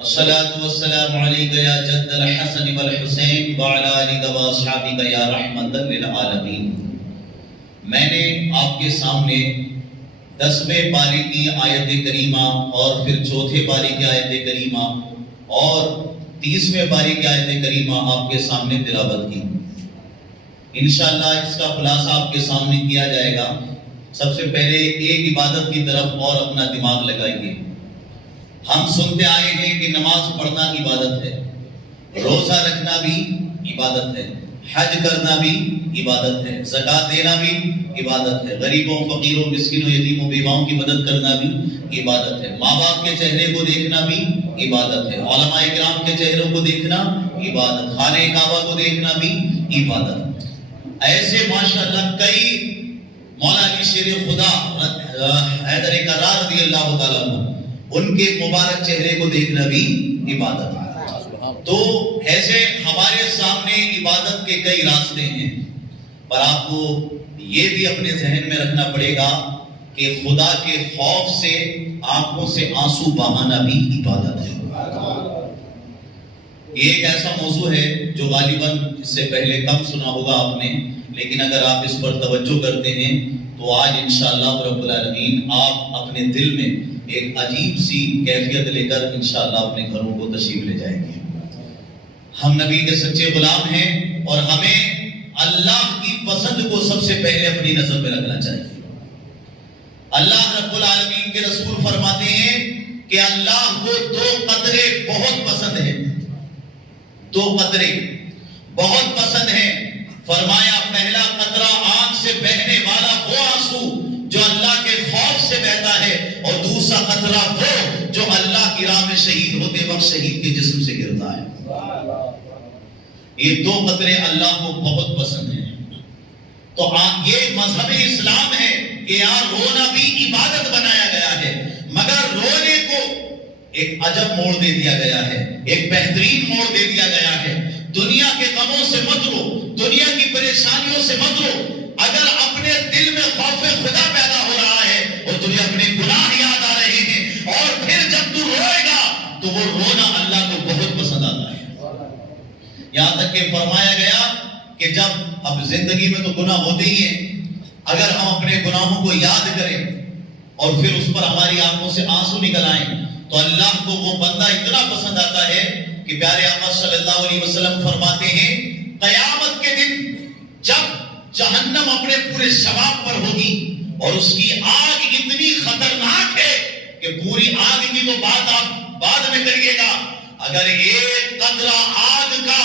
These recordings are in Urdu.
الصلاة والسلام علیک یا جد الحسن والحسین وعلی آلک واصحابک یا رحمتا للعالمین۔ میں نے آپ کے سامنے 10ویں پارے کی آیت کریمہ اور پھر چوتھے پارے کی آیت کریمہ اور 30ویں پارے کی آیت کریمہ آپ کے سامنے تلاوت کی۔ انشاءاللہ اس کا خلاصہ آپ کے سامنے کیا جائے گا۔ سب سے پہلے ایک عبادت کی طرف اور اپنا دماغ لگائیے۔ ہم سنتے آئے ہیں کہ نماز پڑھنا عبادت ہے، روزہ رکھنا بھی عبادت ہے، حج کرنا بھی عبادت ہے، زکوٰۃ دینا بھی عبادت ہے، غریبوں، فقیروں، مسکینوں، یتیموں، بیواؤں کی مدد کرنا بھی عبادت ہے، ماں باپ کے چہرے کو دیکھنا بھی عبادت ہے، علماء کرام کے چہروں کو دیکھنا عبادت، خانہ کعبہ کو دیکھنا بھی عبادت۔ ایسے ماشاءاللہ کئی مولا علی شیر خدا حیدر کرار رضی اللہ تعالیٰ عنہ ان کے مبارک چہرے کو دیکھنا بھی عبادت ہے۔ تو ایسے ہمارے سامنے عبادت کے کئی راستے ہیں، پر آپ کو یہ بھی اپنے ذہن میں رکھنا پڑے گا کہ خدا کے خوف سے آنکھوں سے آنسو بہانا بھی عبادت ہے۔ یہ ایک ایسا موضوع ہے جو غالباً اس سے پہلے کم سنا ہوگا آپ نے، لیکن اگر آپ اس پر توجہ کرتے ہیں تو آج انشاءاللہ رب العالمین آپ اپنے دل میں ایک عجیب سی کیفیت لے کر انشاءاللہ اپنے گھروں کو تشریف لے جائیں گے۔ ہم نبی کے سچے غلام ہیں اور ہمیں اللہ کی پسند کو سب سے پہلے اپنی نظر میں رکھنا چاہیے۔ اللہ رب العالمین کے رسول فرماتے ہیں کہ اللہ کو 2 قطرے بہت پسند ہیں، 2 قطرے بہت پسند ہیں۔ فرمایا پہلا قطرہ آنکھ سے بہنے والا وہ آنسو جو اللہ کے خوف سے بہتا ہے، اور دوسرا قطرہ وہ جو اللہ کی راہ میں شہید ہوتے وقت شہید کے جسم سے گرتا ہے۔ یہ 2 قطرے اللہ کو بہت پسند ہیں۔ تو یہ مذہب اسلام ہے کہ یہاں رونا بھی عبادت بنایا گیا ہے، مگر رونے کو ایک عجب موڑ دے دیا گیا ہے، ایک بہترین موڑ دے دیا گیا ہے۔ دنیا کے غموں سے مت رو، دنیا کی پریشانیوں سے مت رو۔ اگر اپنے دل میں خوف خدا پیدا ہو رہا ہے اور تجھے اپنے گناہ یاد آ رہے ہیں، اور پھر جب تو روئے گا تو وہ رونا اللہ کو بہت پسند آتا ہے۔ یہاں تک کہ فرمایا گیا کہ جب اب زندگی میں تو گناہ ہوتے ہی ہیں، اگر ہم اپنے گناہوں کو یاد کریں اور پھر اس پر ہماری آنکھوں سے آنسو نکل آئیں تو اللہ کو وہ بندہ اتنا پسند آتا ہے کہ پیارے آقا صلی اللہ علیہ وسلم فرماتے ہیں قیامت کے دن جب جہنم اپنے پورے شباب پر ہوگی اور اس کی آگ اتنی خطرناک ہے کہ پوری آگ کی تو بات آپ بعد میں کریے گا، اگر ایک قطرہ آگ کا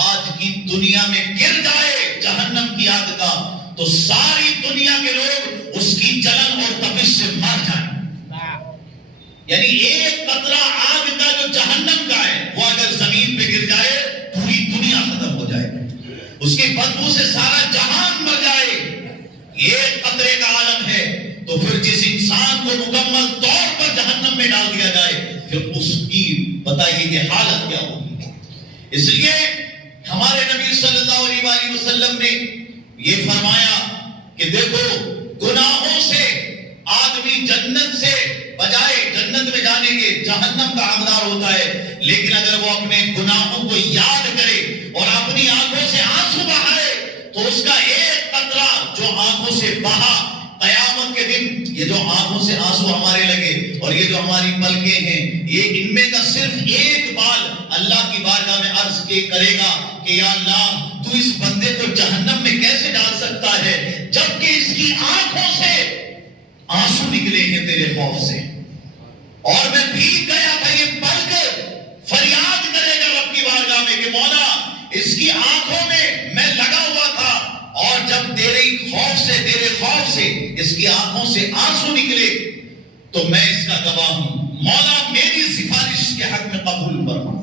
آج کی دنیا میں گر جائے جہنم کی آگ کا تو ساری دنیا کے لوگ اس کی جلن اور تپش سے مر جائیں۔ یعنی ایک قطرہ آگ کا جو جہنم کا ہے وہ اگر زمین پہ گر جائے پوری دنیا ختم ہو جائے، اس کی بدبو سے سارا جہان مر جائے۔ ایک قطرے کا عالم ہے، تو پھر جس انسان کو مکمل طور پر جہنم میں ڈال دیا جائے پھر اس کی بتائیے کہ حالت کیا ہوگی۔ اس لیے ہمارے نبی صلی اللہ علیہ وآلہ وسلم نے یہ فرمایا کہ دیکھو گناہوں سے آدمی جنت سے بجائے جنت میں جانے کے جہنم کا حقدار ہوتا ہے، لیکن اگر وہ اپنے گناہوں کو یاد کرے اور اپنی آنکھوں سے آنسو بہائے تو اس کا ایک قطرہ جو آنکھوں سے بہا قیامت کے دن یہ جو آنکھوں سے آنسو ہمارے لگے اور یہ جو ہماری پلکیں ہیں یہ ان میں کا صرف ایک بال اللہ کی بارگاہ میں عرض کرے گا کہ یا اللہ تو اس بندے کو جہنم میں کیسے ڈال سکتا ہے جبکہ اس کی آنکھوں سے آنسو نکلے ہیں تیرے خوف سے، اور میں بھیگ گیا تھا۔ یہ پلک فریاد کرے گا رب کی بارگاہ میں کہ مولا اس کی آنکھوں میں لگا ہوا تھا، اور جب تیرے خوف سے اس کی آنکھوں سے آنسو نکلے تو میں اس کا گواہ ہوں، مولا میری سفارش کے حق میں قبول فرما۔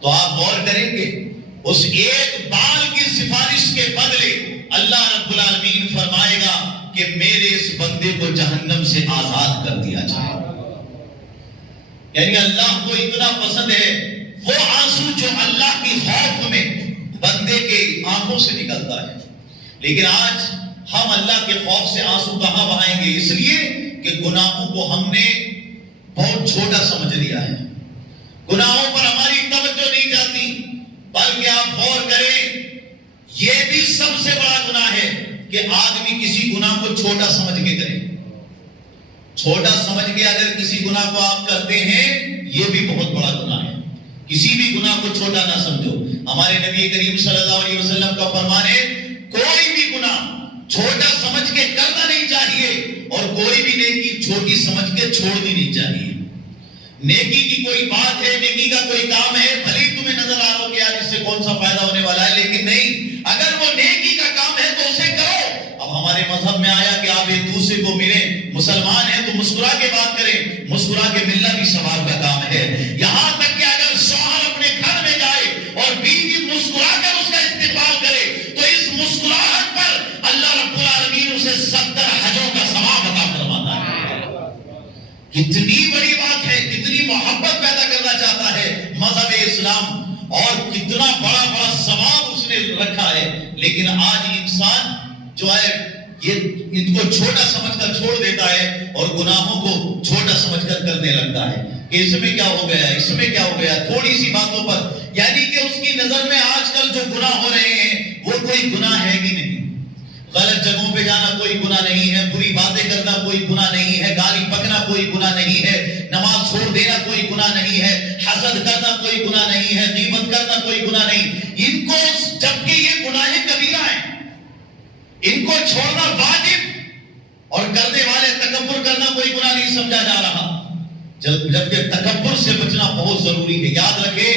تو آپ غور کریں گے اس ایک بال کی سفارش کے بدلے اللہ رب العالمین فرمائے گا کہ میرے اس بندے کو جہنم سے آزاد کر دیا جائے۔ یعنی اللہ کو اتنا پسند ہے وہ آنسو جو اللہ کی خوف میں بندے کے آنکھوں سے نکلتا ہے، لیکن آج ہم اللہ کے خوف سے آنسو کہاں بہائیں گے؟ اس لیے کہ گناہوں کو ہم نے بہت چھوٹا سمجھ لیا ہے. گناہوں پر ہماری توجہ نہیں جاتی، بلکہ آپ غور کریں، یہ بھی سب سے بڑا گناہ ہے کہ آدمی کسی گناہ کو چھوٹا سمجھ کے کرے. چھوٹا سمجھ کے اگر کسی گناہ کو آپ کرتے ہیں، یہ بھی بہت بڑا گناہ ہے. کسی بھی گناہ کو چھوٹا نہ سمجھو. ہمارے نبی کریم صلی اللہ علیہ وسلم کا فرمان ہے، کوئی بھی گناہ چھوٹا سمجھ کے کرنا نہیں چاہیے اور کوئی بھی نیکی چھوٹی سمجھ کے چھوڑنی نہیں چاہیے. نیکی کی کوئی بات ہے، نیکی کا کوئی کام ہے، بھلے تمہیں نظر آ رہا ہو کہ یار اس سے کون سا فائدہ ہونے والا ہے، لیکن نہیں، اگر وہ نیکی کا کام ہے تو اسے کرو. اب ہمارے مذہب میں آیا کہ آپ ایک دوسرے کو ملیں، مسلمان ہیں تو مسکرا کے بات کریں. مسکرا کے ملنا بھی ثواب کا کام ہے. یہاں تک کہ اگر شوہر اپنے گھر میں جائے اور بیوی مسکرا کر اس کا استقبال کرے تو اس مسکراہٹ پر اللہ رب العالمین اسے 70 حجوں کا ثواب عطا فرماتا ہے. کتنی بڑی بات ہے، کتنی محبت پیدا کرنا چاہتا ہے مذہب اسلام، اور کتنا بڑا بڑا ثواب اس نے رکھا ہے. لیکن آج انسان جو ہے یہ ان کو چھوٹا سمجھ کر چھوڑ دیتا ہے اور گناہوں کو چھوٹا سمجھ کر کرنے لگتا ہے کہ اس میں کیا ہو گیا، اس میں کیا ہو گیا، تھوڑی سی باتوں پر. یعنی کہ اس کی نظر میں آج کل جو گناہ ہو رہے ہیں وہ کوئی گناہ ہے ہی نہیں. غلط جگہوں پہ جانا کوئی گناہ نہیں ہے، بری باتیں کرنا کوئی گناہ نہیں ہے، گالی بکنا کوئی گناہ نہیں ہے، نماز چھوڑ دینا کوئی گناہ نہیں ہے، حسد کرنا کوئی گناہ نہیں ہے، غیبت کرنا کوئی گناہ نہیں. ان کو جبکہ یہ گناہ کبیرہ ہیں، ان کو چھوڑنا واجب اور کرنے والے تکبر کرنا کوئی گناہ نہیں سمجھا جا رہا، جبکہ تکبر سے بچنا بہت ضروری ہے. یاد رکھے،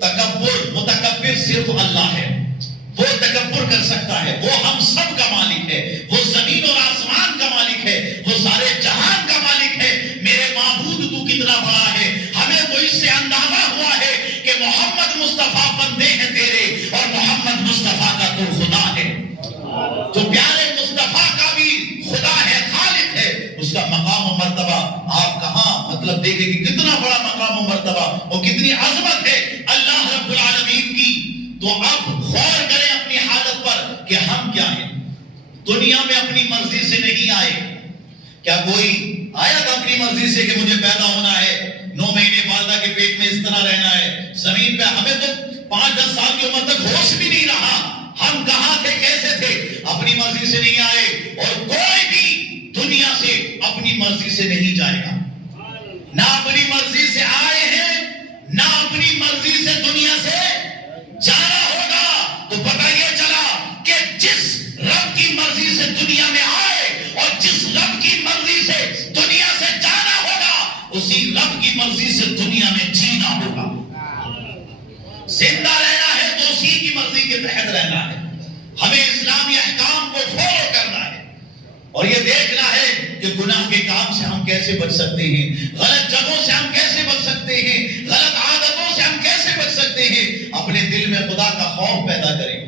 تکبر، متکبر صرف اللہ ہے. وہ تکبر کر سکتا ہے، وہ ہم سب کا مالک ہے، وہ زمین اور آسمان کا مالک ہے، وہ سارے جہان کا مالک ہے. میرے معبود تو کتنا بڑا ہے. ہمیں تو اس سے اندازہ ہوا ہے کہ محمد مصطفیٰ بندے ہیں تیرے اور محمد مصطفیٰ کا تو خدا ہے. تو پیارے مصطفیٰ کا بھی خدا ہے، خالق ہے. اس کا مقام و مرتبہ آپ کہاں مطلب دیکھیں کہ کتنا بڑا مقام و مرتبہ اور کتنی عظمت ہے اللہ رب العالمین کی. تو اب غور کریں اپنی حالت پر کہ ہم کیا ہیں. دنیا میں اپنی مرضی سے نہیں آئے. کیا کوئی آیا تھا اپنی مرضی سے کہ مجھے پیدا ہونا ہے، 9 مہینے والدہ کے پیٹ میں اس طرح رہنا ہے؟ زمین پہ ہمیں تو 5-10 سال کی عمر تک ہوش بھی نہیں رہا. ہم کہاں تھے، کیسے تھے؟ اپنی مرضی سے نہیں آئے اور کوئی بھی دنیا سے اپنی مرضی سے نہیں جائے گا. نہ اپنی مرضی سے آئے ہیں، نہ اپنی مرضی سے دنیا سے جانا ہوگا. تو پتہ یہ چلا کہ جس رب کی مرضی سے دنیا میں آئے اور جس رب کی مرضی سے دنیا سے جانا ہوگا، اسی رب کی مرضی سے دنیا میں جینا ہوگا. زندہ رہنا ہے تو اسی کی مرضی کے تحت رہنا ہے. ہمیں اسلامی احکام کو فالو کرنا ہے اور یہ دیکھنا ہے کہ گناہ کے کام سے ہم کیسے بچ سکتے ہیں، غلط جگہوں سے ہم کیسے بچ سکتے ہیں، غلط عادتوں سے ہم کیسے بچ سکتے ہیں. اپنے دل میں خدا کا خوف پیدا کریں،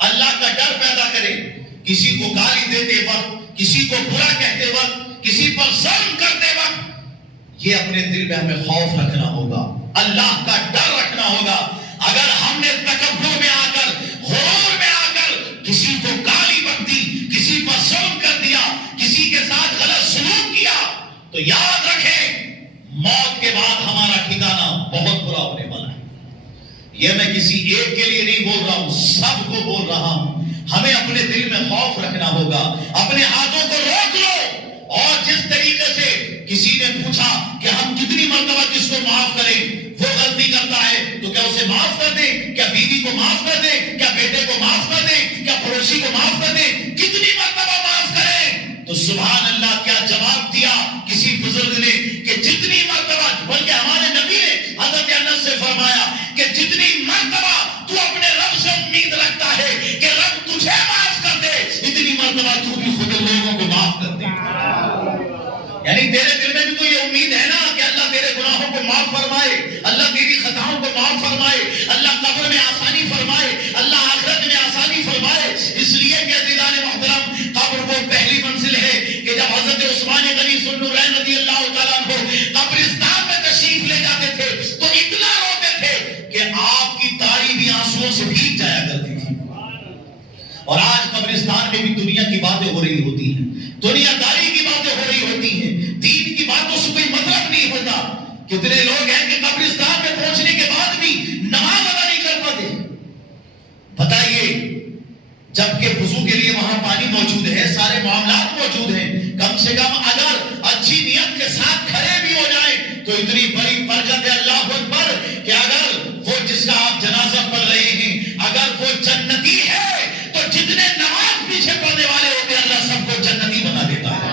اللہ کا ڈر پیدا کریں. کسی کو گالی دیتے وقت، کسی کو برا کہتے وقت، کسی پر ظلم کرتے وقت یہ اپنے دل میں ہمیں خوف رکھنا ہوگا، اللہ کا ڈر رکھنا ہوگا. اگر ہم نے تکبر میں آ کر، غرور میں آ کر کسی کو گالی بک دی، کسی پر ظلم کر دیا، کسی کے ساتھ غلط سلوک کیا، تو یاد رکھیں موت کے بعد ہمارا ٹھکانہ بہت برا ہونے والا ہے. یہ میں کسی ایک کے لیے نہیں بول رہا ہوں، سب کو بول رہا ہوں. ہمیں اپنے دل میں خوف رکھنا ہوگا. اپنے ہاتھوں کو روک لو اور جس طریقے سے کسی نے پوچھا کہ ہم کتنی مرتبہ کس کو معاف کریں، وہ غلطی کرتا ہے تو کیا اسے معاف کر دیں؟ کیا بیوی کو معاف کر دیں؟ کیا بیٹے کو معاف کر دیں؟ کیا پڑوسی کو معاف کر دیں؟ کتنی مرتبہ معاف کریں؟ تو سبحان اللہ کیا جواب دیا کسی بزرگ نے کہ جتنی مرتبہ، بلکہ ہمارے نبی نے حضرت انس سے فرمایا کہ جتنی مرتبہ تو اپنے رب سے امید رکھتا ہے کہ رب تجھے معاف کر دے، اتنی مرتبہ تو بھی خود لوگوں کو معاف کر دے. یعنی تیرے دل میں بھی تو یہ امید ہے نا کہ اللہ تیرے گناہوں کو معاف فرمائے، اللہ تیری خطاؤں کو معاف فرمائے، اللہ قبر میں آسانی فرمائے، اللہ آخرت میں آسانی فرمائے. اس لیے کہ عزیزان محترم، قبر وہ پہلی منزل ہے کہ جب حضرت عثمان غنی ذوالنورین رضی اللہ تعالیٰ عنہ قبرستان میں تشریف لے جاتے تھے تو اتنا روتے تھے کہ آپ کی داڑھی بھی آنسوؤں سے بھیگ جایا کرتی تھی. اور آج قبرستان میں بھی دنیا کی باتیں ہو رہی ہوتی ہیں، دنیا داری کی باتیں ہو رہی ہوتی ہیں، دین کی باتوں سے کوئی مطلب نہیں ہوتا. کتنے لوگ ہیں کہ قبرستان میں پہنچنے کے بعد بھی نماز ادا نہیں کر پاتے. بتائیے جبکہ وضو کے لیے وہاں پانی موجود ہے, سارے معاملات موجود ہیں, کم سے کم اگر اچھی نیت کے ساتھ کھڑے بھی ہو جائیں تو اتنی بڑی برکت ہے اللہ اکبر کہ اگر وہ جس کا آپ جنازہ پڑھ رہے ہیں اگر وہ جنتی ہے تو جتنے نماز پیچھے پڑھنے والے ہوتے ہیں اللہ سب کو جنتی بنا دیتا ہے.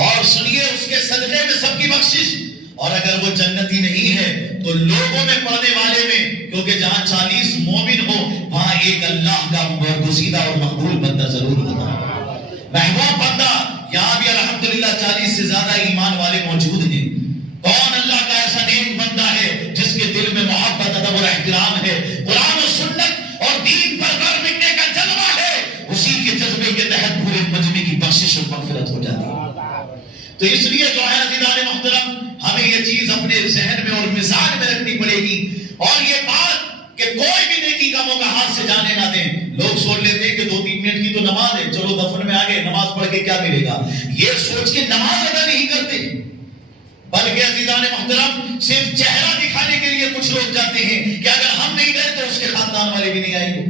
اور سنیے اس کے صدقے میں سب کی بخشش. اور اگر وہ جنتی نہیں ہے تو لوگوں میں پڑھنے والے میں, کیونکہ جہاں 40 مومن ہو وہاں ایک اللہ کا برگزیدہ اور مقبول بندہ ضرور ہوتا ہے, محبوب بندہ. یہاں بھی الحمدللہ 40 سے زیادہ ایمان والے موجود ہیں. کون اللہ کا ایسا نیک بندہ ہے جس کے دل میں محبت, ادب اور احترام ہے, قرآن و سنت اور دین پر بر مٹنے کا جذبہ ہے, اسی کے جذبے کے تحت پورے مجمع کی بخشش اور مغفرت ہو جاتی ہے. تو اس لیے جو ہے عزیزان محترم ہمیں یہ چیز اپنے ذہن میں اور مزاج میں رکھنی پڑے گی, اور یہ بات کہ کوئی بھی نیکی کاموں کا ہاتھ سے جانے نہ دیں. لوگ سوچ لیتے ہیں کہ 2-3 منٹ کی تو نماز ہے, چلو دفن میں آگے نماز پڑھ کے کیا ملے گا, یہ سوچ کے نماز ادا نہیں کرتے, بلکہ عزیزان محترم صرف چہرہ دکھانے کے لیے کچھ لوگ جاتے ہیں کہ اگر ہم نہیں گئے تو اس کے خاندان والے بھی نہیں آئیں گے.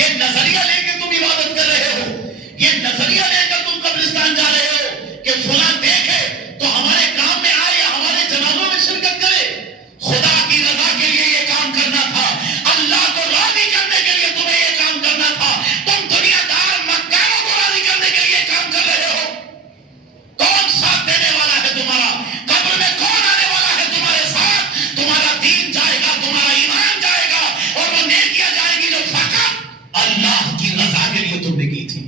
یہ نظریہ لے کے تم عبادت کر رہے ہو, یہ نظریہ لے کر تم قبرستان جا رہے ہو کہ فلاں دیکھے تو ہمارے کام میں آئے یا ہمارے جنازوں میں شرکت کرے. خدا کی رضا کے لیے یہ کام کرنا تھا, اللہ کو راضی کرنے کے لیے تمہیں یہ کام کرنا تھا. تم دنیا دار مکاروں کو راضی کرنے کے لیے کام کر رہے ہو. کون ساتھ دینے والا ہے تمہارا, قبر میں کون آنے والا ہے تمہارے ساتھ. تمہارا دین جائے گا, تمہارا ایمان جائے گا, اور وہ نیکیاں جائے گی جو فقط اللہ کی رضا کے لیے تم نے کی تھی.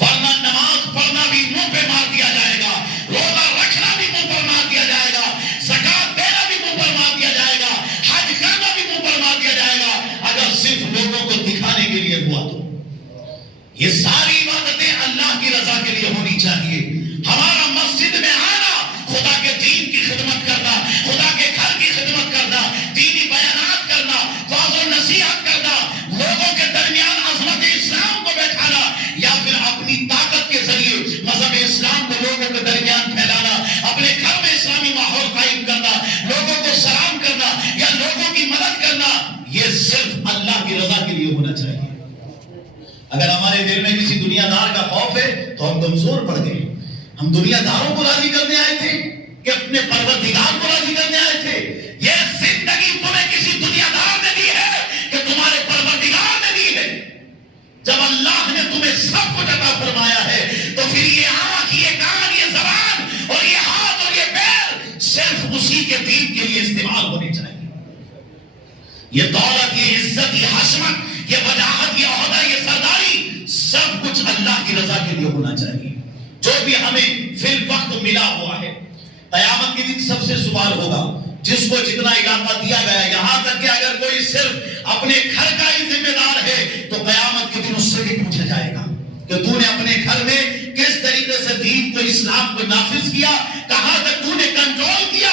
ورنہ نماز پڑھنا بھی منہ پہ مار دیا جائے گا, روزہ رکھنا بھی منہ پر مار دیا جائے گا, زکات دینا بھی منہ پر مار دیا جائے گا, حج کرنا بھی منہ پر مار دیا جائے گا, اگر صرف لوگوں کو دکھانے کے لیے ہوا تو. یہ ساری عبادتیں اللہ کی رضا کے لیے ہونی چاہیے. ہمارا مسجد میں آنا, خدا کے دین کی خدمت کرنا, خدا کے گھر کی خدمت کرنا, دینی بیانات کرنا, واعظ و نصیحت کرنا, لوگوں کے درمیان عظمت اسلام کو بیٹھانا, یا پھر اپنی طاقت کے ذریعے مذہب اسلام کو لوگوں کے درمیان پھیلانا, اپنے گھر میں اسلامی ماحول قائم کرنا, لوگوں کو سلام کرنا یا لوگوں کی مدد کرنا, یہ صرف اللہ کی رضا کے لیے ہونا چاہیے. اگر ہمارے دل میں کسی دنیا دار کا خوف ہے تو ہم کمزور پڑ گئے. ہم دنیا داروں کو راضی کرنے آئے تھے کہ اپنے پروردگار کو راضی کرنے آئے تھے. یہ زندگی تمہیں کسی دنیا دار نے دی ہے کہ تمہارے پروردگار نے دی ہے. جب اللہ نے تمہیں سب کچھ عطا فرمایا ہے تو پھر یہ آنکھ, یہ کان, یہ زبان اور یہ ہاتھ اور یہ پیر صرف اسی کے دین کے لیے استعمال ہونے چاہیے. یہ دولت, یہ عزت, یہ حشمت, یہ وجاہت, یہ عہدہ, یہ سرداری, سب کچھ اللہ کی رضا کے لیے ہونا چاہیے. جو بھی ہمیں فی الوقت ملا ہوا ہے, قیامت کے دن سب سے سوال ہوگا. جس کو جتنا علاقہ دیا گیا, یہاں تک کہ اگر کوئی صرف اپنے گھر کا ہی ذمہ دار ہے تو قیامت کے دن اس سے بھی پوچھا جائے گا کہ تو نے اپنے گھر میں کس طریقے سے دین کو, اسلام کو نافذ کیا, کہاں تک تو نے کنٹرول کیا.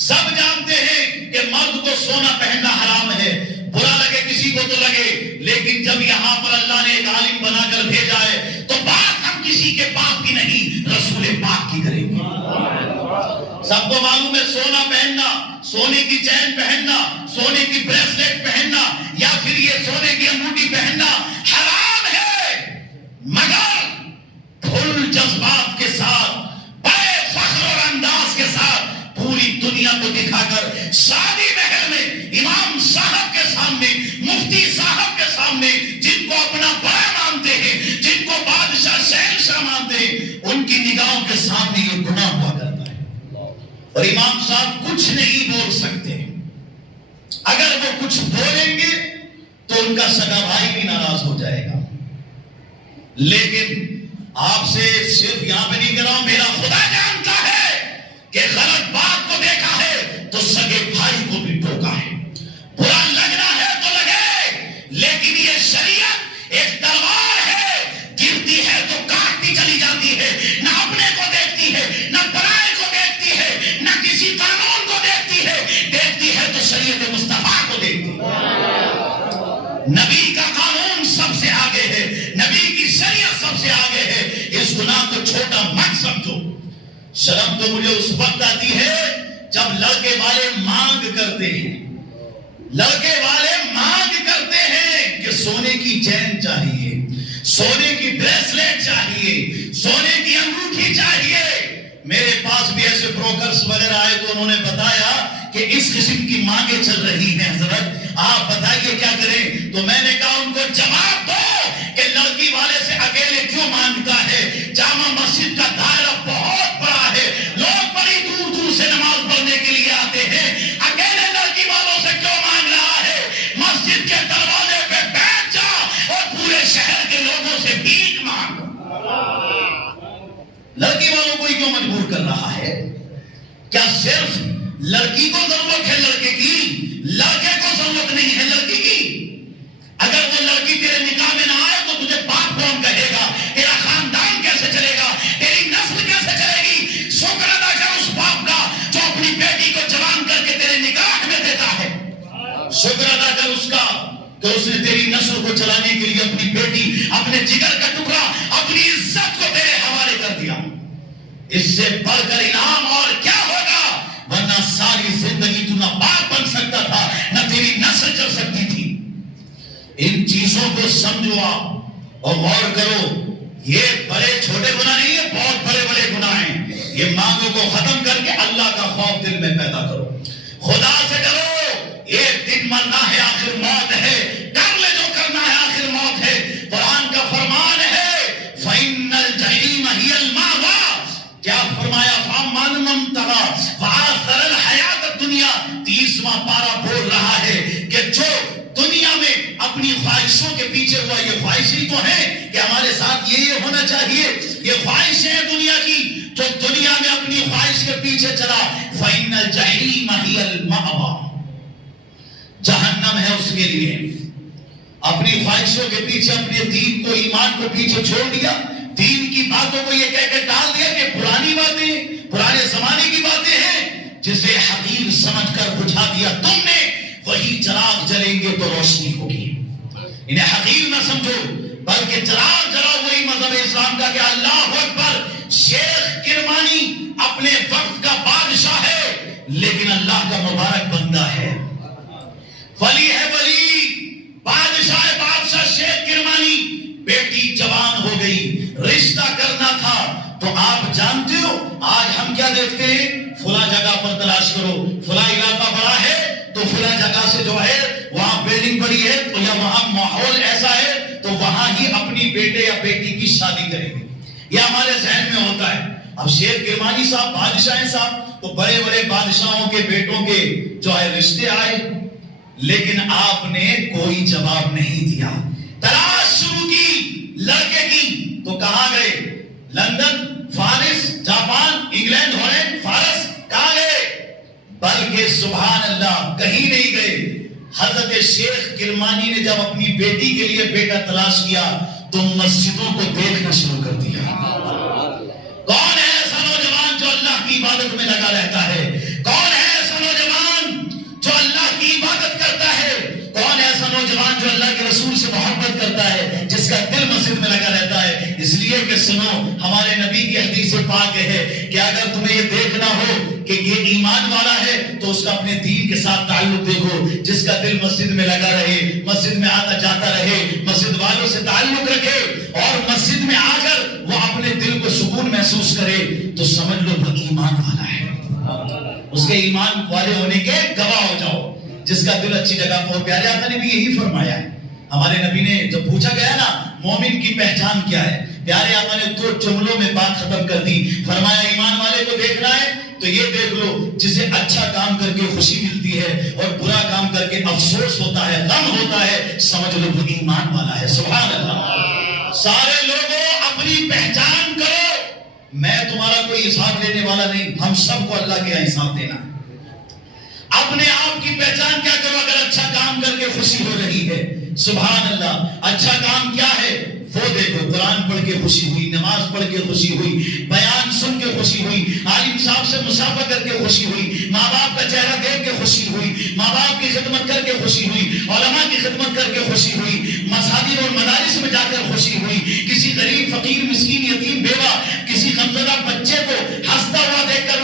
سب جانتے ہیں کہ مرد کو سونا پہننا حرام ہے, برا لگے کسی کو تو لگے, لیکن جب یہاں پر اللہ نے ایک عالم بنا کر بھیجا ہے تو بات ہم کسی کے باپ کی نہیں, رسول پاک کی کریں گے. سب کو معلوم ہے سونا پہننا, سونے کی چین پہننا, سونے کی بریسلیٹ پہننا یا پھر یہ سونے کی انگوٹھی پہننا حرام ہے, مگر پھل جذبات کے ساتھ, بڑے فخر اور انداز کے ساتھ پوری دنیا کو دکھا کر شادی محل میں امام صاحب کے سامنے, مفتی صاحب کے سامنے, جن کو اپنا بڑا مانتے ہیں, جن کو بادشاہ شہنشاہ مانتے ہیں, ان کی نگاہوں کے سامنے یہ گناہ ہوا کرتا ہے. اور امام صاحب کچھ نہیں بول سکتے. اگر وہ کچھ بولیں گے تو ان کا سگا بھائی بھی ناراض ہو جائے گا. لیکن آپ سے صرف یہاں پہ نہیں کر رہا ہوں, میرا خدا جانتا ہے کہ غلط بات کو دیکھا ہے تو سگے بھائی کو بھی ٹوکا ہے. برا لگنا ہے تو لگے, لیکن یہ شریعت ایک تلوار ہے, گرتی ہے تو کاٹتی چلی جاتی ہے, نہ اپنے کو دیکھتی ہے, نہ پرائے کو دیکھتی ہے, نہ کسی قانون کو دیکھتی ہے, دیکھتی ہے تو شریعت مصطفیٰ کو دیکھتی ہے. نبی کا قانون سب سے آگے ہے, نبی کی شریعت سب سے آگے ہے. اس گناہ کو چھوٹا مت سمجھو. تو مجھے اس وقت آتی ہے جب لڑکے والے مانگ کرتے ہیں، لڑکے والے مانگ کرتے ہیں کہ سونے کی چین چاہیے، سونے کی بریسلیٹ چاہیے، سونے کی انگوٹھی چاہیے۔ میرے پاس بھی ایسے بروکرز وغیرہ آئے تو انہوں نے بتایا کہ اس قسم کی مانگیں چل رہی ہیں، حضرت آپ بتائیے کیا کریں؟ تو میں نے کہا ان کو جواب دو کہ لڑکی والے سے اکیلے کیوں مانگتا ہے؟ جامع مسجد کا دائرہ بہت بڑا ہے، لوگ بڑی دور دور سے نماز پڑھنے کے لیے آتے ہیں، اکیلے لڑکی والوں سے کیوں مانگ رہا ہے؟ مسجد کے دروازے پہ بیٹھ جا اور پورے شہر کے لوگوں سے بھیک مانگ۔ لڑکی والوں کو ہی کیوں مجبور کر رہا ہے؟ کیا صرف لڑکی کو ضرورت ہے لڑکے کی؟ لڑکے کو ضرورت نہیں ہے لڑکی کی۔ اگر وہ لڑکی تیرے نکاح میں نہ آئے تو تجھے باپ کون کہے گا؟ تیرا خاندان کیسے چلے گا؟ تیری نسل کیسے چلے گی؟ شکر ادا کر اس باپ کا جو اپنی بیٹی کو جوان کر کے تیرے نکاح میں دیتا ہے۔ شکر ادا کر اس کا کہ اس نے تیری نسل کو چلانے کے لیے اپنی بیٹی، اپنے جگر کا ٹکڑا، اپنی عزت کو تیرے حوالے کر دیا۔ اس سے بڑھ کر انعام اور کیا ہوگا؟ ورنہ ساری زندگی تو نہ باپ بن سکتا تھا، نہ تیری نسل چل سکتی تھی۔ ان چیزوں کو سمجھو آپ اور غور کرو۔ یہ بڑے چھوٹے گناہ نہیں ہے، بہت بڑے بڑے گناہ ہیں۔ یہ مانگوں کو ختم کر کے اللہ کا خوف دل میں پیدا کرو، خدا سے ڈرو۔ ایک دن مرنا ہے، آخر موت ہے، کر لے جو کرنا ہے، آخر موت ہے۔ قرآن کا فرمان ہے فَإِنَّ الْجَحِيمَ هِيَ الْمَأْوَىٰ۔ کیا فرمایا؟ فَأَمَّا مَنْ طَغَىٰ وَآثَرَ الْحَيَاةَ الدُّنْيَا۔ 30واں پارہ بول رہا ہے کہ جو دنیا میں اپنی خواہشوں کے پیچھے ہوا، یہ خواہش ہی تو ہے کہ ہمارے ساتھ یہ ہونا چاہیے، یہ خواہش ہے دنیا کی، جو دنیا میں اپنی خواہش کے پیچھے چلا۔ فَإِنَّ الْجَحِيمَ هِيَ الْمَأْوَىٰ، جہنم ہے اس کے لیے۔ اپنی خواہشوں کے پیچھے اپنے دین کو، ایمان کو پیچھے چھوڑ دیا، دین کی باتوں کو یہ کہہ کے ڈال دیا کہ پرانی باتیں، پرانے زمانے کی باتیں ہیں، جسے حقیر سمجھ کر بجھا دیا تم نے۔ وہی چراغ جلیں گے تو روشنی ہوگی۔ انہیں حقیر نہ سمجھو بلکہ چراغ جلاؤ وہی مذہب اسلام کا کہ اللہ اکبر۔ شیخ کرمانی اپنے وقت کا بادشاہ ہے لیکن اللہ کا مبارک بندہ ہے، ولی ہے، ولی بادشاہ ہے، بادشاہ شیخ کرمانی۔ بیٹی جوان ہو گئی، رشتہ کرنا تھا تو آپ جانتے ہو آج ہم کیا دیکھتے ہیں؟ فلاں جگہ پر تلاش کرو، فلاں علاقہ بڑا ہے تو فلاں جگہ سے جو ہے وہاں بلڈنگ بڑی ہے تو یا وہاں ماحول ایسا ہے تو وہاں ہی اپنی بیٹے یا بیٹی کی شادی کریں گے۔ یہ ہمارے ذہن میں ہوتا ہے۔ اب شیخ کرمانی صاحب بادشاہ ہیں صاحب، تو بڑے بڑے بادشاہوں کے بیٹوں کے جو ہے رشتے آئے، لیکن آپ نے کوئی جواب نہیں دیا۔ تلاش شروع کی لڑکے کی تو کہاں گئے؟ لندن، فارس، جاپان، انگلینڈ، ہالینڈ، فارس، کہاں گئے؟ بلکہ سبحان اللہ کہیں نہیں گئے۔ حضرت شیخ کرمانی نے جب اپنی بیٹی کے لیے بیٹا تلاش کیا تو مسجدوں کو دیکھنا شروع کر دیا۔ کون ہے ایسا نوجوان جو اللہ کی عبادت میں لگا رہتا ہے؟ کون ہے ایسا نوجوان جو اللہ کی عبادت کرتا ہے؟ کون ہے ایسا نوجوان جو اللہ کے رسول سے محبت کرتا ہے، جس کا دل مسجد میں لگا رہتا ہے؟ اس لیے کہ سنو، ہمارے نبی کی حدیث پاک ہے کہ اگر تمہیں یہ دیکھنا ہو کہ یہ ایمان والا ہے تو اس کا اپنے دین کے ساتھ تعلق دیکھو۔ جس کا دل مسجد میں لگا رہے، مسجد میں آتا جاتا رہے، مسجد والوں سے تعلق رکھے اور مسجد میں آ کر وہ اپنے دل کو سکون محسوس کرے تو سمجھ لو وہ ایمان والا ہے۔ اس کے ایمان والے ہونے کے گواہ ہو جاؤ۔ جس کا دل اچھی جگہ پر، پیارے آقا نے بھی یہی فرمایا ہے۔ ہمارے نبی نے جب پوچھا گیا نا مومن کی پہچان کیا ہے، پیارے آقا نے 2 جملوں میں بات ختم کر دی۔ فرمایا ایمان والے کو دیکھنا ہے تو یہ دیکھ لو جسے اچھا کام کر کے خوشی ملتی ہے اور برا کام کر کے افسوس ہوتا ہے، غم ہوتا ہے، سمجھ لو وہ ایمان والا ہے۔ سبحان اللہ۔ سارے لوگوں اپنی پہچان کرو۔ میں تمہارا کوئی حساب لینے والا نہیں، ہم سب کو اللہ کے حساب دینا ہے۔ اپنے آپ کی پہچان کیا کرو؟ اگر اچھا کام کر کے خوشی ہو رہی ہے، سبحان اللہ، اچھا کام کیا ہے وہ دیکھو۔ قرآن پڑھ کے خوشی ہوئی، نماز پڑھ کے خوشی ہوئی، بیان سن کے خوشی ہوئی، عالم صاحب سے مصافحہ کر کے خوشی ہوئی، ماں باپ کا چہرہ دیکھ کے خوشی ہوئی، ماں باپ کی خدمت کر کے خوشی ہوئی، علماء کی خدمت کر کے خوشی ہوئی، مساجد اور مدارس میں جا کر خوشی ہوئی، کسی غریب فقیر مسکین یتیم بیوہ کسی غمزدہ بچے کو ہنستا ہوا دیکھ کر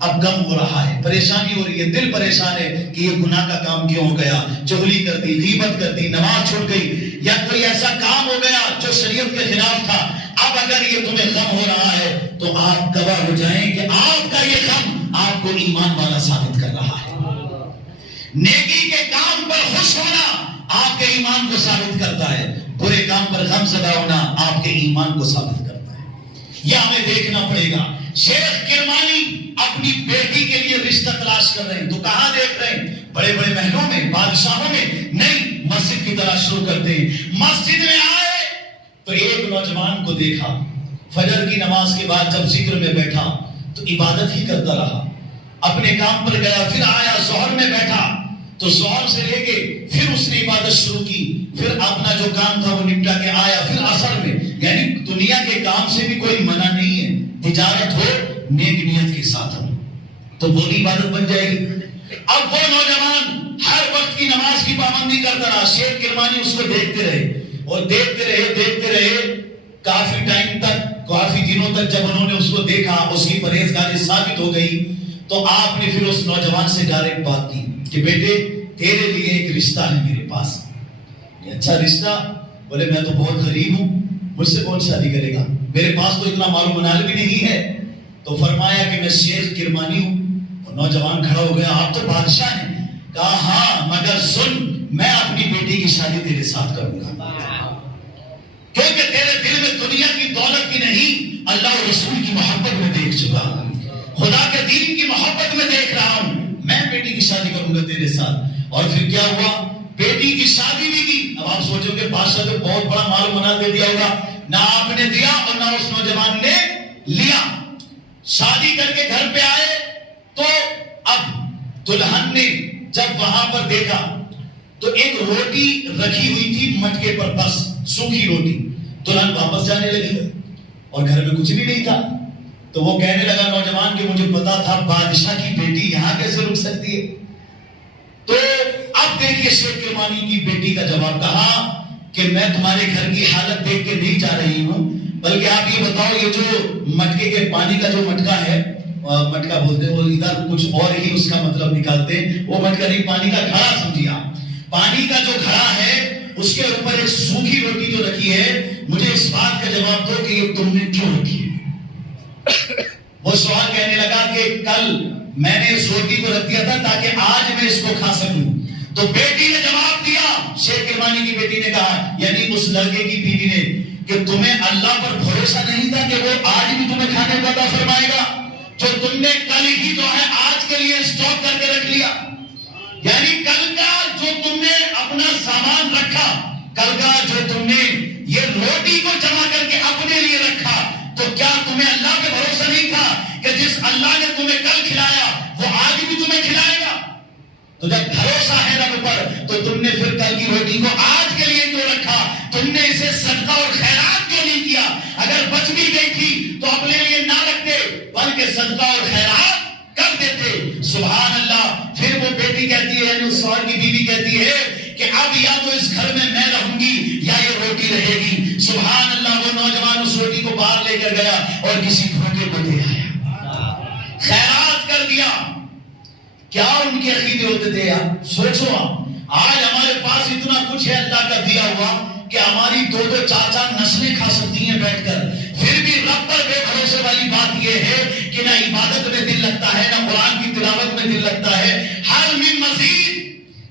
اب غم ہو رہا ہے، پریشانی ہو رہی ہے، دل پریشان ہے کہ یہ گناہ کا کام کیوں ہو گیا، چغلی کر دی، غیبت کر دی، نماز چھوٹ گئی، یا کوئی ایسا کام ہو گیا جو شریعت کے خلاف تھا۔ اب اگر یہ تمہیں غم ہو رہا ہے تو آپ گواہ ہو جائیں کہ آپ کا یہ غم آپ کو ایمان والا ثابت کر رہا ہے۔ نیکی کے کام پر خوش ہونا آپ کے ایمان کو ثابت کرتا ہے، برے کام پر غم زدہ ہونا آپ کے ایمان کو ثابت کرتا ہے۔ یہ ہمیں دیکھنا پڑے گا۔ شیخ کرمانی اپنی بیٹی کے لیے رشتہ تلاش کر رہے ہیں، تو کہاں دیکھ رہے ہیں؟ بڑے بڑے محلوں میں، بادشاہوں میں نہیں، مسجد کی طرح شروع کرتے ہیں۔ مسجد میں آئے تو ایک نوجوان کو دیکھا، فجر کی نماز کے بعد جب ذکر میں بیٹھا تو عبادت ہی کرتا رہا، اپنے کام پر گیا، پھر آیا ظہر میں بیٹھا تو ظہر سے لے کے پھر اس نے عبادت شروع کی، پھر اپنا جو کام تھا وہ نپٹا کے آیا، پھر عصر میں، یعنی دنیا کے کام سے بھی کوئی منع نہیں ہے، تجارت ہو نیک نیت کے ساتھ ہو تو وہ بھی عبادت بن جائے گی۔ اب وہ نوجوان ہر وقت کی نماز کی پابندی کرتا رہا، شیخ کرمانی اس کو دیکھتے رہے اور دیکھتے رہے کافی ٹائم تک، کافی دنوں تک جب انہوں نے اس کو دیکھا، اس کی پرہیزگاری ثابت ہو گئی تو آپ نے پھر اس نوجوان سے ڈائریکٹ بات کی کہ بیٹے تیرے لیے ایک رشتہ ہے میرے پاس۔ یہ اچھا رشتہ؟ بولے میں تو بہت غریب ہوں، مجھ سے کون شادی کرے گا، میرے پاس تو اتنا مال و منال بھی نہیں ہے۔ تو فرمایا کہ میں شیخ کرمانی ہوں۔ اور نوجوان کھڑا ہو گیا، آپ تو بادشاہ ہیں۔ کہا ہاں مگر سن، میں اپنی بیٹی کی شادی تیرے ساتھ کروں گا، کیونکہ تیرے دل میں دنیا کی دولت کی نہیں، اللہ اور رسول کی محبت میں دیکھ چکا ہوں، خدا کے دین کی محبت میں دیکھ رہا ہوں، میں بیٹی کی شادی کروں گا تیرے ساتھ۔ اور پھر کیا ہوا؟ بیٹی کی شادی بھی کی۔ اب آپ سوچو کہ بادشاہ تو بہت بڑا مال و منال دے دیا ہوگا، نہ آپ نے دیا اور نہ اس نوجوان نے لیا۔ شادی کر کے گھر پہ آئے تو اب دلہن نے جب وہاں پر دیکھا تو ایک روٹی رکھی ہوئی تھی مٹکے پر، بس سوکھی روٹی۔ دلہن واپس جانے لگی اور گھر میں کچھ بھی نہیں تھا، تو وہ کہنے لگا نوجوان کہ مجھے پتا تھا بادشاہ کی بیٹی یہاں کیسے رک سکتی ہے۔ تو اب دیکھیے شیخ کرمانی کی بیٹی کا جواب، کہا کہ میں تمہارے گھر کی حالت دیکھ کے نہیں جا رہی ہوں، بلکہ آپ یہ بتاؤ یہ جو مٹکے کے پانی کا جو مٹکا ہے، مٹکا بولتے ہیں، وہ ادھر کچھ اور ہی اس کا مطلب نکالتے ہیں، وہ مٹکا نہیں، پانی کا گھڑا سمجھیے آپ، پانی کا جو گھڑا ہے اس کے اوپر ایک سوکھی روٹی جو رکھی ہے، مجھے اس بات کا جواب دو کہ یہ تم نے کیوں رکھی ہے؟ وہ سوال کہنے لگا کہ کل میں نے اس روٹی کو رکھ دیا تھا تاکہ آج میں اس کو کھا سکوں۔ تو بیٹی نے جواب دیا، شیخ کرمانی کی بیٹی نے کہا، یعنی اس لڑکے کی بیوی نے، کہ تمہیں اللہ پر بھروسہ نہیں تھا کہ وہ آج بھی تمہیں کھانے کو عطا فرمائے گا، جو تم نے کل ہی جو ہے آج کے لیے اسٹاک کر کے رکھ لیا، یعنی کل کا جو تم نے اپنا سامان رکھا، کل کا جو تم نے یہ روٹی کو جمع کر کے اپنے لیے رکھا، تو کیا تمہیں اللہ پہ بھروسہ نہیں تھا کہ جس اللہ نے تمہیں کل کھلایا وہ آج بھی تمہیں کھلائے گا؟ تو جب بھروسہ ہے رب پر تو تم نے پھر کل کی روٹی کو آج کے لیے کیوں رکھا؟ تم نے اسے صدقہ اور خیرات کیوں نہیں کیا؟ اگر بچ بھی گئی تھی تو اپنے لیے نہ رکھتے بلکہ صدقہ اور خیرات کر دیتے۔ سبحان اللہ۔ پھر وہ بیٹی کہتی ہے، یعنی اس شوہر کی بیوی کہتی ہے کہ اب یا تو اس گھر میں رہوں گی یا یہ روٹی رہے گی۔ سبحان اللہ۔ وہ نوجوان اس روٹی کو باہر لے کر گیا اور کسی بھوکے کو دے آیا، خیرات کر دیا۔ کیا ان کے عقیدے ہوتے تھے یار؟ سوچو آج ہمارے پاس اتنا کچھ ہے اللہ کا دیا ہوا کہ ہماری دو چار چار نسلیں کھا سکتی ہیں بیٹھ کر، پھر بھی رب پر بے بھروسے والی بات یہ ہے کہ نہ عبادت میں دل لگتا ہے، نہ قرآن کی تلاوت میں دل لگتا ہے، حل من مزید،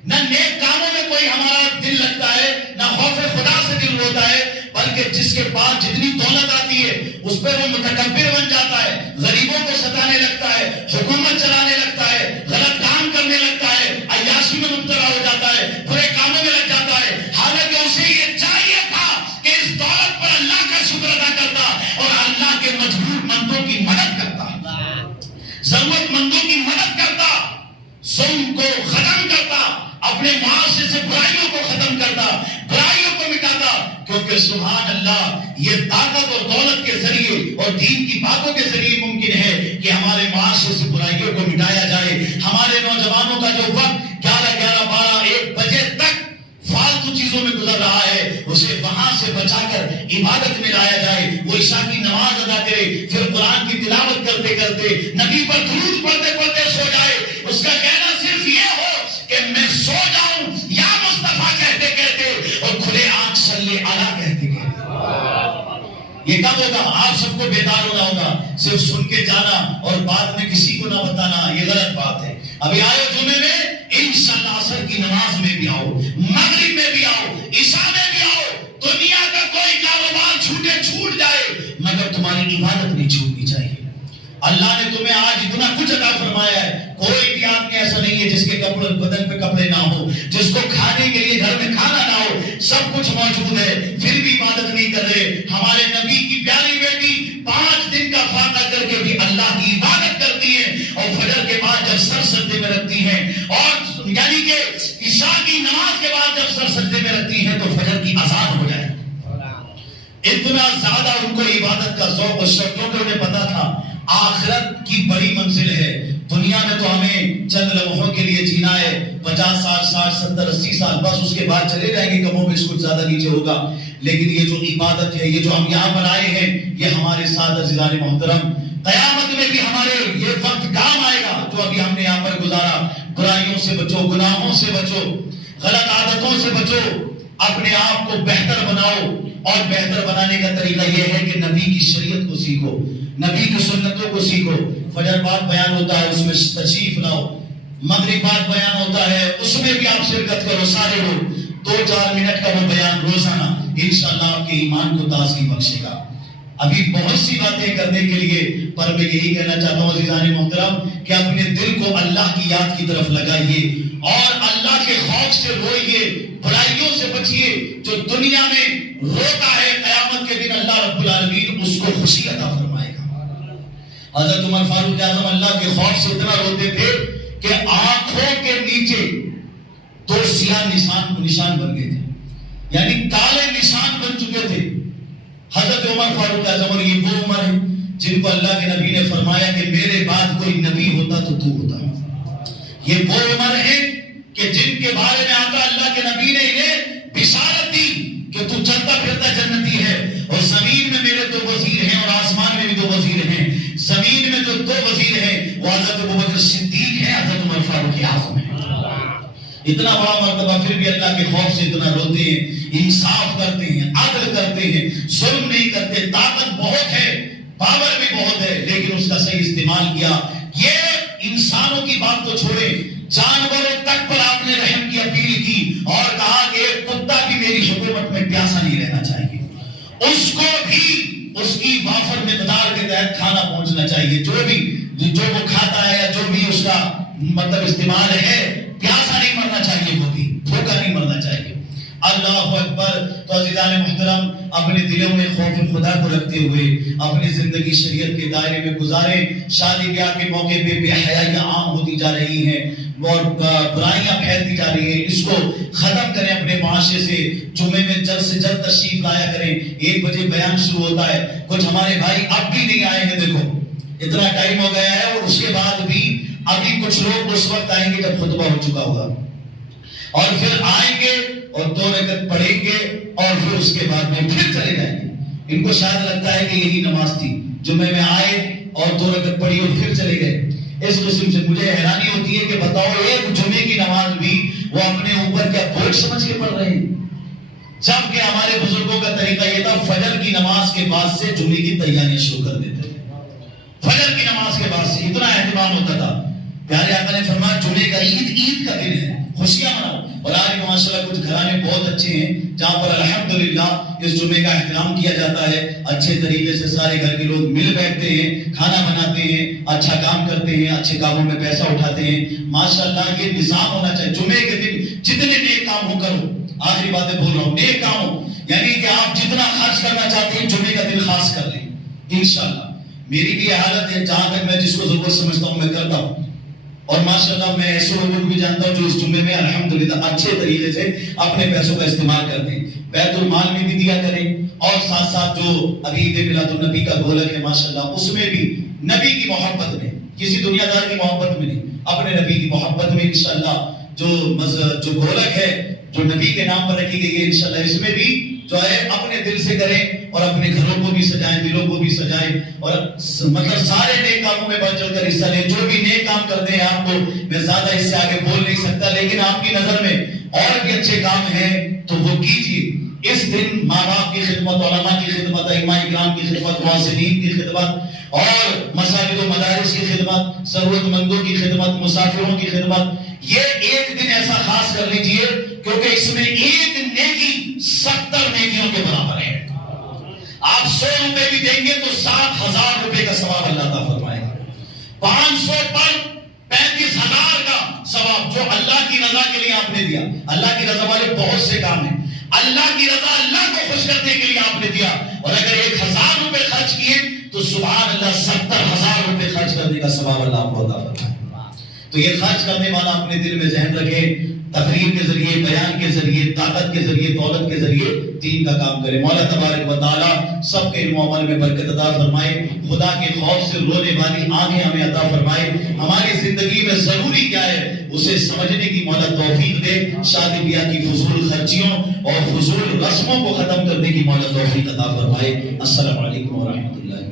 نہ نیک کاموں میں کوئی ہمارا دل لگتا ہے، نہ خوف خدا سے دل ہوتا ہے، بلکہ جس کے پاس جتنی دولت آتی ہے اس پہ وہ متکبر بن جاتا ہے، غریبوں کو ستانے لگتا ہے، حکومت چلانے لگتا ہے، غلط کام کرنے لگتا ہے، عیاشی میں مبتلا ہو جاتا ہے، برے کاموں میں لگ جاتا ہے، حالانکہ اسے یہ چاہیے تھا کہ اس دولت پر اللہ کا شکر ادا کرتا اور اللہ کے مجبور مندوں کی مدد کرتا، ضرورت مندوں کی مدد کرتا، ظلم کو ختم کرتا، اپنے معاشرے سے برائیوں کو ختم کرتا، برائیوں کو مٹاتا، کیونکہ سبحان اللہ یہ طاقت اور دولت کے ذریعے اور دین کی باتوں کے ذریعے ممکن ہے کہ ہمارے معاشرے سے برائیوں کو مٹایا جائے۔ ہمارے نوجوانوں کا جو وقت 11 12 1 بجے تک فالتو فالتو چیزوں میں گزر رہا ہے اسے وہاں سے بچا کر عبادت میں لایا جائے. وہ عشاء کی نماز ادا کرے, پھر قرآن کی تلاوت کرتے کرتے نبی پر درود پڑھتے پڑھتے سو جائے. اس کا کہنا صرف یہ ہو کہ میں سو جاؤں یا مصطفیٰ کہتے کہتے اور کھلے آنکھ صلی علی کہتے کہتے. یہ کب ہوگا؟ آپ سب کو بیدار ہونا ہوگا. صرف سن کے جانا اور بعد میں کسی کو نہ بتانا یہ غلط بات ہے. ابھی آئے جمعے میں انشاءاللہ عصر کی نماز میں بھی آؤ, مغرب میں بھی آؤ, عشاء میں بھی آؤ. دنیا کا کوئی کاروبار چھوٹے چھوٹ جائے مگر تمہاری عبادت نہیں چھوٹنی چاہیے. اللہ نے تمہیں آج اتنا کچھ عطا فرمایا ہے. کوئی بھی آدمی ایسا نہیں ہے جس کے کپڑے بدن پہ کپڑے نہ ہو, جس کو کھانے کے لیے گھر میں کھانا نہ ہو. سب کچھ موجود ہے پھر بھی عبادت نہیں کر رہے. ہمارے نبی کی پیاری بیٹی 5 دن کا فاقہ کر کے بھی اللہ کی عبادت کرتی ہے اور فجر کے بعد جب سر سجدے میں رکھتی ہیں اور یعنی کہ عشاء کی نماز کے بعد جب سر سجدے میں رکھتی ہیں تو فجر کی اذان ہو جائے. اتنا زیادہ ان کو عبادت کا ذوق و شوق, کیونکہ انہیں پتا تھا آخرت کی بڑی منزل ہے. دنیا میں تو ہمیں چند لمحوں کے لیے جینا ہے, 50 سال 60 70 80 سال, بس اس کے بعد چلے جائیں گے, کم و بیش کچھ زیادہ نیچے ہوگا. لیکن یہ جو عبادت ہے, یہ جو ہم یہاں پر آئے ہیں, یہ ہمارے ساتھ عزیزان محترم قیامت میں بھی ہمارے یہ وقت کام آئے گا جو ابھی ہم نے یہاں پر گزارا. برائیوں سے بچو, گناہوں سے بچو, غلط عادتوں سے بچو, اپنے آپ کو بہتر بناؤ. اور بہتر بنانے کا طریقہ یہ ہے کہ نبی کی شریعت کو سیکھو, نبی کی سنتوں کو سیکھو. فجر بعد بیان ہوتا ہے اس میں تشریف لاؤ, مغرب بعد بیان ہوتا ہے اس میں بھی آپ شرکت کرو. سارے لوگ 2-4 منٹ کا وہ بیان روزانہ انشاءاللہ آپ کے ایمان کو تازگی بخشے گا. ابھی بہت سی باتیں کرنے کے لیے, پر میں یہی کہنا چاہتا ہوں عزیزان محترم کہ اپنے دل کو اللہ کی یاد کی طرف لگائیے اور اللہ کے خوف سے روئیے, برائیوں سے بچیے. جو دنیا میں روتا ہے قیامت کے دن اللہ رب العالمین اس کو خوشی عطا فرمائے گا. حضرت عمر فاروق اعظم اللہ کے خوف سے اتنا روتے تھے کہ آنکھوں کے نیچے 2 سیاہ نشان بن گئے تھے, یعنی کالے نشان بن چکے تھے. حضرت عمر فاروق اعظم, اور یہ وہ عمر ہے جن کو اللہ کے نبی نے فرمایا کہ میرے بعد کوئی نبی ہوتا تو تو ہوتا. یہ وہ عمر ہے کہ جن کے بارے میں آقا اللہ کے نبی نے انہیں بشارت دی کہ تو چلتا پھرتا جنتی ہے, اور زمین میں میرے 2 وزیر ہیں اور آسمان میں بھی 2 وزیر ہیں. زمین میں جو 2 وزیر ہیں وہ حضرت ابوبکر صدیق ہیں, حضرت عمر فاروق اعظم ہیں. اتنا بڑا مرتبہ, پھر بھی اللہ کے خوف سے اتنا روتے ہیں, انصاف کرتے ہیں, عدل کرتے ہیں, ظلم نہیں کرتے. طاقت بہت ہے, پاور بھی بہت ہے, لیکن اس کا صحیح استعمال کیا. یہ انسانوں کی بات تو چھوڑے, جانوروں تک پر آپ نے رحم کی اپیل کی اور کہا کہ ایک کتا بھی میری حکومت میں پیاسا نہیں رہنا چاہیے, اس کو بھی اس کی وافر مقدار کے تحت کھانا پہنچنا چاہیے. جو وہ کھاتا ہے یا جو بھی اس کا مطلب استعمال ہے, پیاسا نہیں مرنا چاہیے, وہ بھی بھوکا نہیں مرنا چاہیے. اللہ اکبر. تو عزیزان محترم اپنے دلوں میں خوف خدا کو رکھتے ہوئے اپنی زندگی شریعت کے دائرے میں گزاریں. شادی بیاہ کے موقع پہ بے حیائیاں عام ہوتی جا رہی ہیں اور برائیاں پھیلتی جا رہی ہیں, اس کو ختم کریں اپنے معاشرے سے. جمعے میں جلد سے جلد تشریف لایا کریں. 1 بجے بیان شروع ہوتا ہے. کچھ ہمارے بھائی اب بھی نہیں آئے ہیں, دیکھو اتنا ٹائم ہو گیا ہے, اور اس کے بعد بھی ابھی کچھ لوگ اس وقت آئیں گے جب خطبہ ہو چکا ہوگا, اور پھر آئیں گے اور 2 رکعت پڑھیں گے اور پھر اس کے بعد میں پھر چلے جائیں گے. ان کو شاید لگتا ہے کہ یہی نماز تھی, جمعے میں آئے اور 2 رکعت پڑھی اور پھر چلے گئے. اس قسم سے مجھے حیرانی ہوتی ہے کہ بتاؤ ایک جمعے کی نماز بھی وہ اپنے اوپر کیا بوجھ سمجھ کے پڑھ رہے ہیں, جبکہ ہمارے بزرگوں کا طریقہ یہ تھا فجر کی نماز کے بعد سے جمعے کی تیاریاں شروع کر دیتے تھے. فجر کی نماز کے بعد سے اتنا اہتمام ہوتا تھا. پیارے آقا نے فرمایا جمعے کا عید کا دن ہے, خوشیاں مناؤ. اور آج ماشاءاللہ کچھ گھرانے بہت اچھے ہیں جہاں پر الحمدللہ اس جمعے کا احترام کیا جاتا ہے. اچھے طریقے سے سارے گھر کے لوگ مل بیٹھتے ہیں, کھانا بناتے ہیں, اچھا کام کرتے ہیں, اچھے کاموں میں پیسہ اٹھاتے ہیں. ماشاءاللہ یہ نظام ہونا چاہیے. جمعے کے دن جتنے نیک کام ہو کرو, آخری باتیں بول رہا ہوں, نیک کام ہو یعنی کہ آپ جتنا خرچ کرنا چاہتے ہیں جمعے کا دن خاص کر لیں انشاءاللہ. میری بھی حالت ہے, جہاں تک میں جس کو ضرورت سمجھتا ہوں میں کرتا ہوں. اور ماشاءاللہ میں ایسے لوگوں کو بھی جانتا ہوں جو اس جمعے میں الحمدللہ اچھے طریقے سے اپنے پیسوں کا استعمال کرتے ہیں. بیت المال میں بھی دیا کریں, اور ساتھ ساتھ جو ابھی عید میلاد النبی کا گولک ہے ماشاءاللہ اس میں بھی نبی کی محبت میں, کسی دنیا دار کی محبت میں نہیں, اپنے نبی کی محبت میں انشاءاللہ جو گولک ہے, جو نبی کے نام پر رکھی گئی ہے انشاءاللہ اس میں بھی جو ہے اپنے دل سے کریں اور اپنے گھروں کو بھی سجائیں، دلوں کو بھی سجائیں، اور مطلب سارے نیک کاموں میں بڑھ چڑھ کر حصہ لیں۔ جو بھی نیک کام کرتے ہیں آپ کو میں زیادہ اس سے آگے بول نہیں سکتا، لیکن آپ کی نظر میں اور بھی اچھے کام ہیں تو وہ کیجیے۔ اس دن ماں باپ کی خدمت، علماء کی خدمت، ائمہ کرام کی خدمت، محسنین کی خدمت اور مساجد و مدارس کی خدمت، ضرورت مندوں کی خدمت، مسافروں کی خدمت، یہ ایک دن ایسا خاص کر لیجئے کیونکہ اس میں ایک نیکی 70 نیکیوں کے برابر ہے۔ آپ 100 روپے بھی دیں گے تو 7,000 روپے کا ثواب اللہ عطا فرمائے گا۔ 500 پر 35,000 کا ثواب جو اللہ کی رضا کے لیے آپ نے دیا۔ اللہ کی رضا والے بہت سے کام ہیں، اللہ کی رضا اللہ کو خوش کرنے کے لیے آپ نے دیا، اور اگر 1,000 روپے خرچ کیے تو سبحان اللہ 70,000 روپے خرچ کرنے کا ثواب اللہ آپ کو عطا فرمائے۔ تو یہ خرچ کرنے والا اپنے دل میں ذہن رکھے، تقریر کے ذریعے، بیان کے ذریعے، طاقت کے ذریعے، دولت کے ذریعے دین کا کام کرے۔ مولا تبارک و تعالی سب کے علم و عمل میں برکت عطا فرمائے، خدا کے خوف سے رونے والی آنکھیں ہمیں عطا فرمائے، ہماری زندگی میں ضروری کیا ہے اسے سمجھنے کی مولا توفیق دے، شادی بیاہ کی فضول خرچیوں اور فضول رسموں کو ختم کرنے کی مولا توفیق عطا فرمائے۔ السلام علیکم ورحمۃ اللہ۔